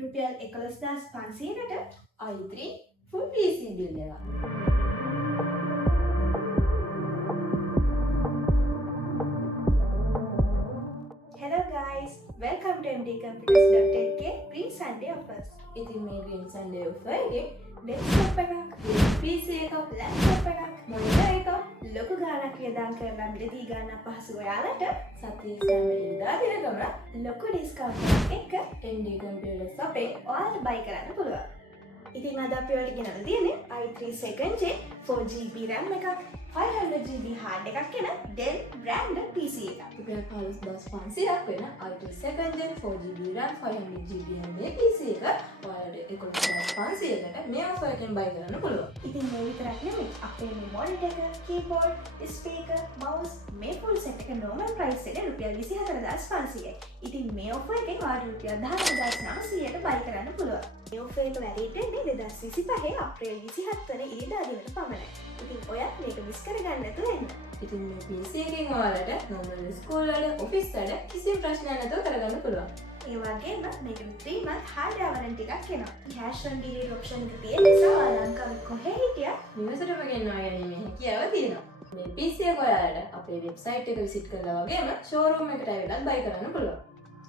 රුපියල් 11500කට i3 full PC bill එක. Hello guys, welcome to mdcomputers.lk Green Sunday offers. ඉතින් මේ Green Sunday offer එකේ desktop එකක්, PC එකක්, laptop එකක්, monitor එකක් ලොකු ගාණක් වියදම් කරලා මිලදී ගන්න අපහසු ඔයාලට සතිය සෑම ඉරිදා දිනකම ලොකු ඩිස්කවුන්ට් එකක් එක්ක MD Computers අපේ ඔයාලට buy කරන්න පුළුවන්. ඉතින් අද අපි ඔයාලට ගෙනල්ලා තියෙන්නේ i3 2nd gen 4GB RAM එකක් 500GB hard එකක් එන Dell brand PC එකක්. රුපියල් 15500ක් වෙන i3 2nd gen 4GB RAM 500GB MD PC එක ඔයාලට 11500කට මේ offer එකෙන් buy කරන්න පුළුවන්. ඉතින් මේ විතරක් නෙමෙයි අපේ මේ monitor එක, keyboard, speaker, mouse මේ full set එක normal price එකේ රුපියල් 24500යි. ඉතින් මේ offer එකෙන් ඔයාලට රුපියල් 19900ට buy කරන්න පුළුවන්. මේ offer එක valid වෙන්නේ 2025 අප්‍රේල් 27 වෙනි ඉරිදා දිනට පමණයි. ඉතින් ඔයත් මේක මිස් කරගන්න නැතුව එන්න. ඉතින් මේ PC එකෙන් ඔයාලට normal school වල office වල කිසිම ප්‍රශ්නයක් නැතුව කරගන්න පුළුවන්. ඒ වගේම මේකට 3 month hardware warranty එකක් එනවා. cash on delivery option එක තියෙන නිසා ඔයාලා ලංකාවේ කොහේ හිටියත් නිවසටම ගෙන්වා ගැනීමේ හැකියාව තියෙනවා. මේ PC එක ඔයාලට අපේ website එක visit කරලා වගේම showroom එකට ඇවිල්ලා buy කරන්න පුළුවන්.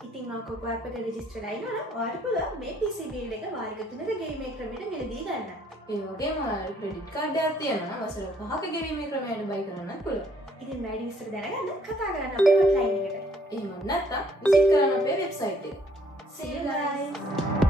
ඉතින් ඔකෝ app එක register වෙලා ඉන්නවනම් ඔයාලට පුළුවන් මේ PC build එක වාරික 3ක ගෙවීමේ ක්‍රමයට මිලදී ගන්න. ඒ වගේම ඔයාලට credit card එකක් තියෙනවා නම් වසර 5ක ගෙවීමේ ක්‍රමයට buy කරන්නත් පුළුවන්. ඉතින් වැඩි විස්තර දැනගන්න කතා කරන්න අපේ hotline එකට. එහෙම නැත්නම් visit කරන්න අපේ website එක. See you guys!